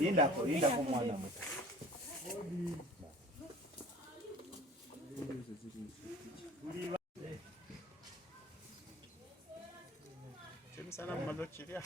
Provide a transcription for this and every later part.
Linda kwa mwana muto. Sana mmalo kiria.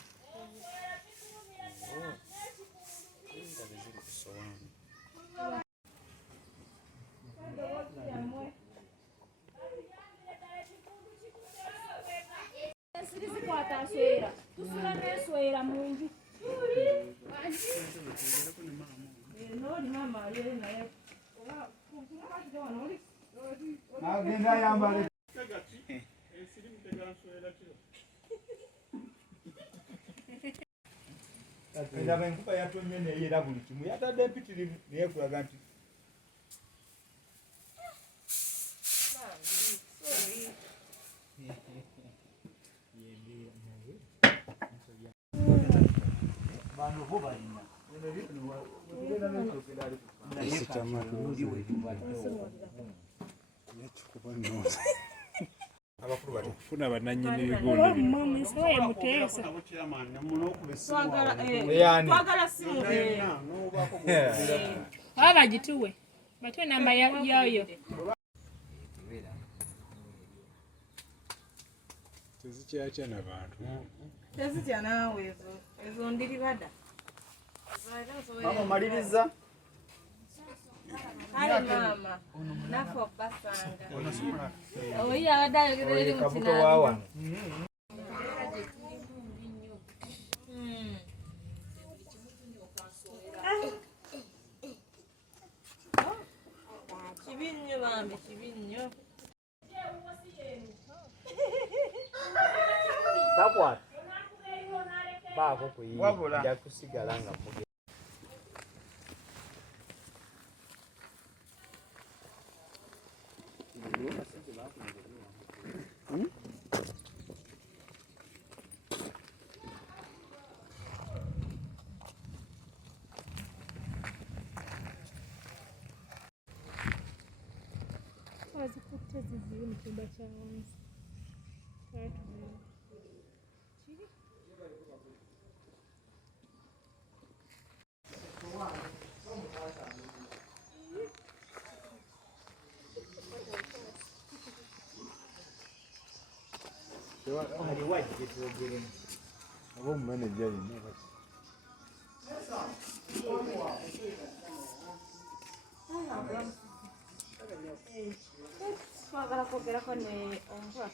Ndaba enkuba yatonye naye era buli kimu yatadde empitirivu naye kulaga nti Funa bananyini bigundi bagituwe batwe namba yayo tezikyakya bantu tezitya naawe ezo ndiribada mama maliriza kale mama nafo basanga oyi abadayogera kabuto wawa kibinyo bambi kibinyo takwata baako kuyiya ja kusigala nga muge wazikutte ziziri mu cyumba cya wansi abo manager yina twagala kwogerako ne omukula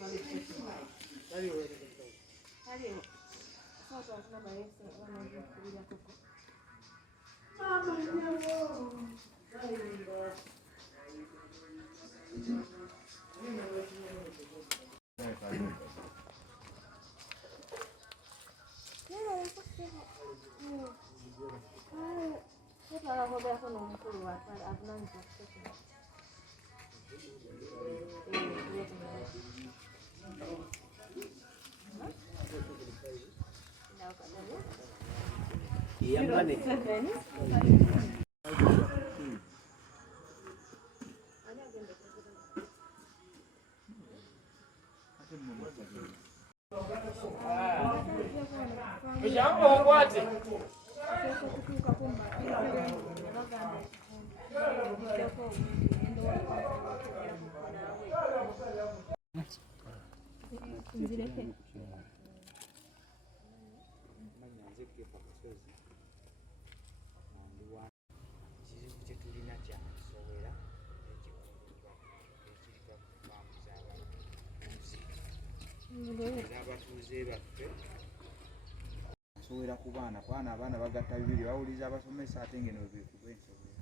sowera ku baana abaana bagatta bibiri bawuliza abasomesa ate ngeno bekuba ensowera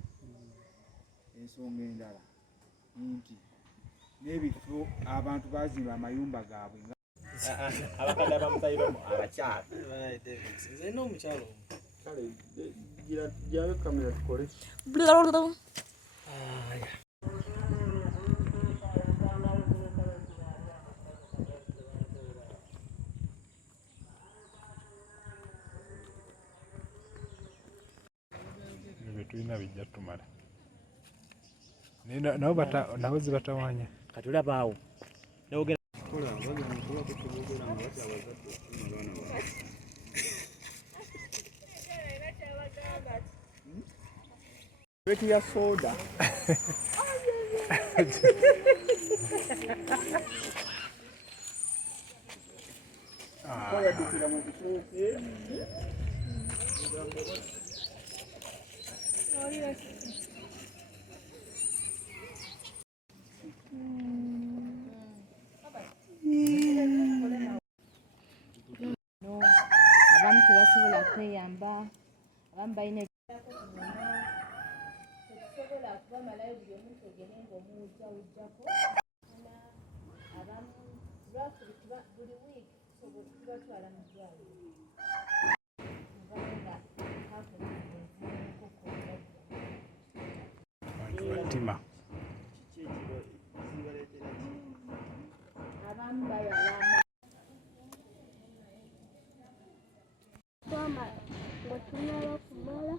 ensonga endala nti n'ebifo abantu bazimba amayumba gaabwe abakadde abamutayiramu abakyala nze n'omukyalo kale girayo kamera tukole byonna bijja tumala nabo zibatawaanya kati olaba awo wetu ya soda dukira mu kituuki abamu tebasobola kweyamba, abamu balina tetusobola kubamalayo buli omu twogere ng'omuwujjawujjako abamu lwakuli buli wiiki tubatwala mu ddwaliro nga batima abamu balwala Watumala kumala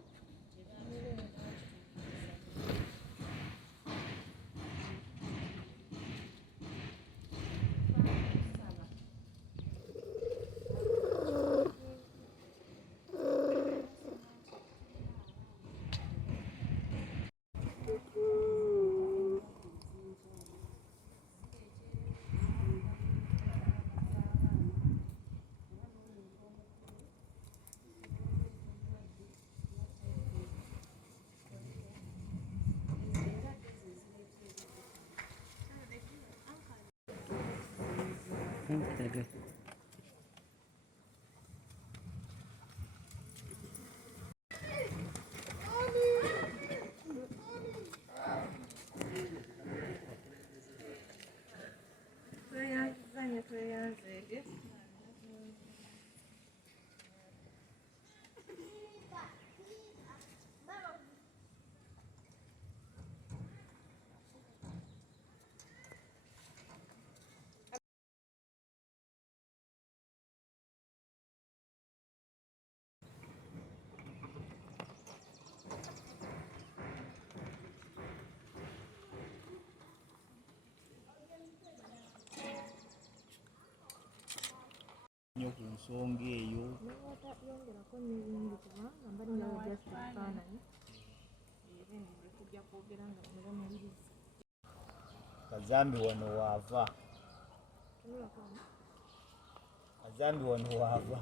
ku nsonga eyo yongerako n'ebindi kubanga mbali nawe just ebifaananyi ebindi kujja kwogera nga nebamaliriza kazambi wano waava kazambi wano waava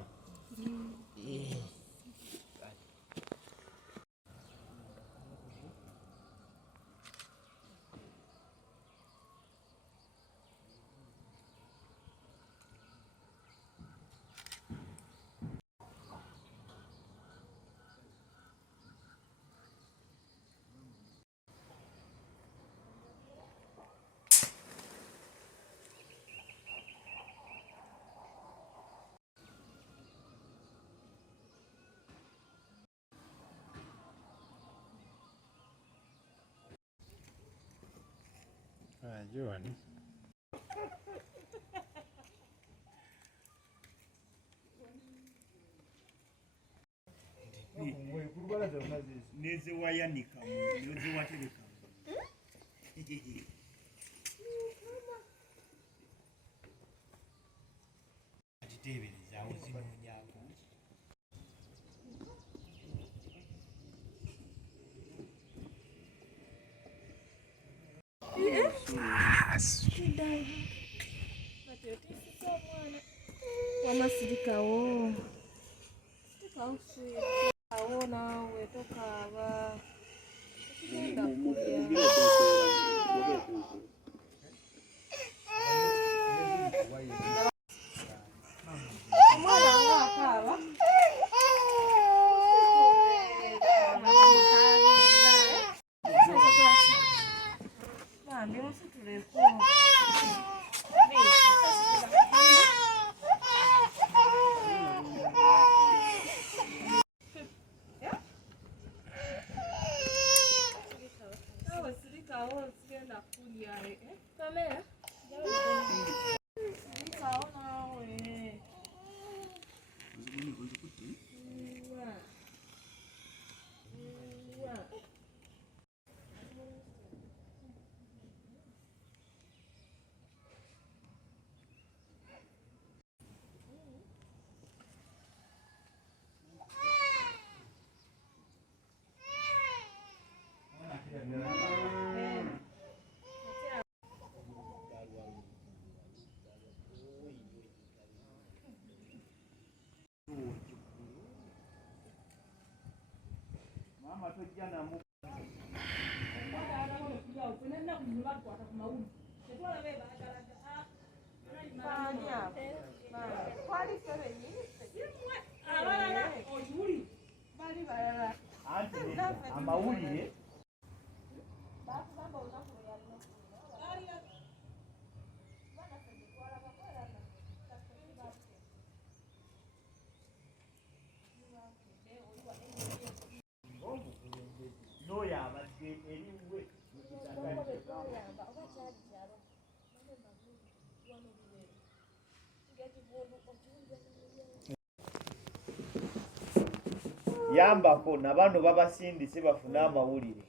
Joan nezewayanikamu nezewaterekamu atiteeberezaawo zinoonyako wamasirikawo sirikawo naawe tokaaba tugenda kulya omwana nga akaaba bambi musituleko sirikawo tojja namu anti amawulire n'oyo abadde eriwe yambako nabano babasindise bafune amawulire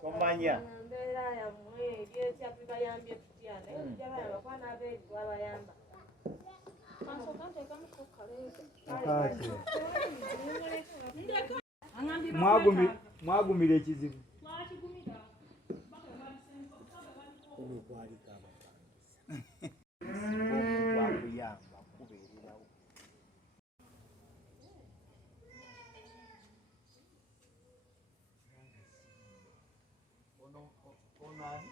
tomanya mbeera yammwe ebyekyatubayambye tutya naye jabayamba kwana abeeri twabayamba mwagumira ekizibu olwokwaliko abapangisa okuyamba kubeererawo ono ani